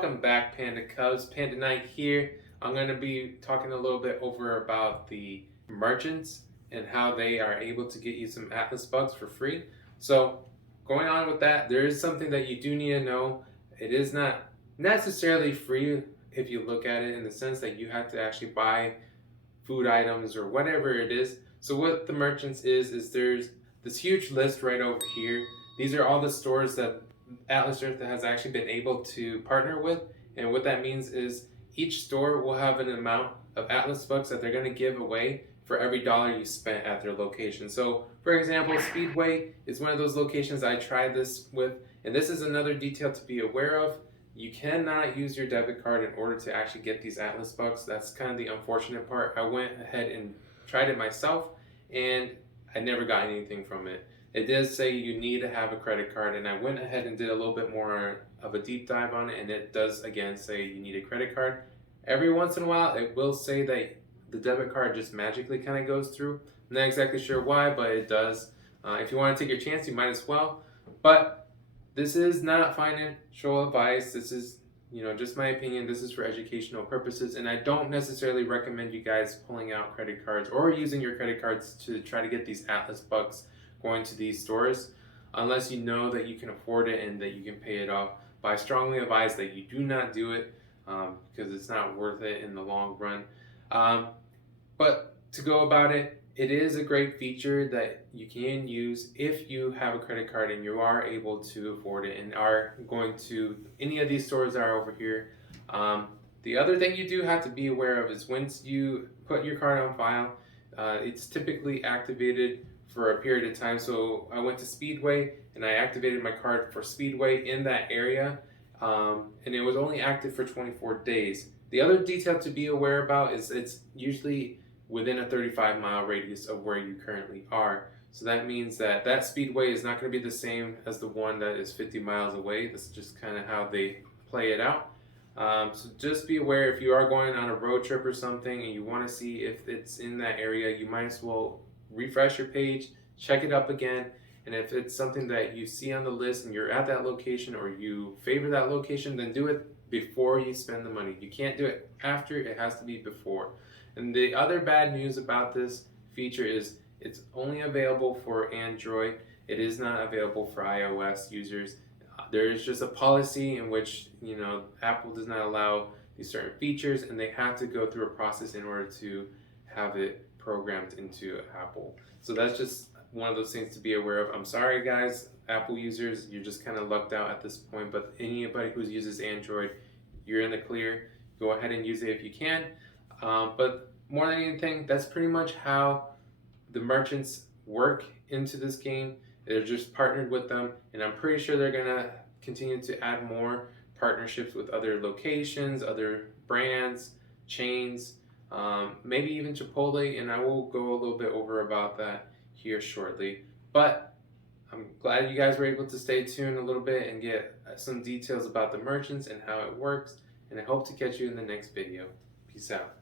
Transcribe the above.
Welcome back, Panda Cubs. Panda Knight here. I'm going to be talking a little bit over about the merchants and how they are able to get you some Atlas bucks for free. So, going on with that, there is something that you do need to know. It is not necessarily free if you look at it in the sense that you have to actually buy food items or whatever it is. So, what the merchants is there's this huge list right over here. These are all the stores that Atlas Earth has actually been able to partner with. And what that means is each store will have an amount of Atlas bucks that they're going to give away for every dollar you spent at their location. So, for example, Speedway is one of those locations I tried this with. And this is another detail to be aware of. You cannot use your debit card in order to actually get these Atlas bucks. That's kind of the unfortunate part. I went ahead and tried it myself, and I never got anything from it. It does say you need to have a credit card, and I went ahead and did a little bit more of a deep dive on it, and it does again say you need a credit card. Every once in a while, it will say that the debit card just magically kind of goes through. I'm not exactly sure why, but it does. If you want to take your chance, you might as well. But this is not financial advice. This is, just my opinion. This is for educational purposes, and I don't necessarily recommend you guys pulling out credit cards or using your credit cards to try to get these Atlas bucks going to these stores unless you know that you can afford it and that you can pay it off. But I strongly advise that you do not do it because it's not worth it in the long run. But to go about it, it is a great feature that you can use if you have a credit card and you are able to afford it and are going to any of these stores that are over here. The other thing you do have to be aware of is once you put your card on file, it's typically activated for a period of time. So I went to Speedway and I activated my card for Speedway in that area, and it was only active for 24 days. The other detail to be aware about is it's usually within a 35-mile radius of where you currently are. So that means that that Speedway is not going to be the same as the one that is 50 miles away. That's just kind of how they play it out. So just be aware if you are going on a road trip or something and you want to see if it's in that area, you might as well refresh your page, check it up again, and if it's something that you see on the list and you're at that location or you favor that location, then do it before you spend the money. You can't do it after, it has to be before. And the other bad news about this feature is it's only available for Android. It is not available for iOS users. There is just a policy in which, Apple does not allow these certain features, and they have to go through a process in order to have it programmed into Apple. So that's just one of those things to be aware of. I'm sorry guys, Apple users, you're just kind of lucked out at this point, but anybody who uses Android, you're in the clear. Go ahead and use it if you can. But more than anything, that's pretty much how the merchants work into this game. They're just partnered with them, and I'm pretty sure they're gonna continue to add more partnerships with other locations, other brands, chains, maybe even Chipotle, and I will go a little bit over about that here shortly. But I'm glad you guys were able to stay tuned a little bit and get some details about the merchants and how it works, and I hope to catch you in the next video. Peace out.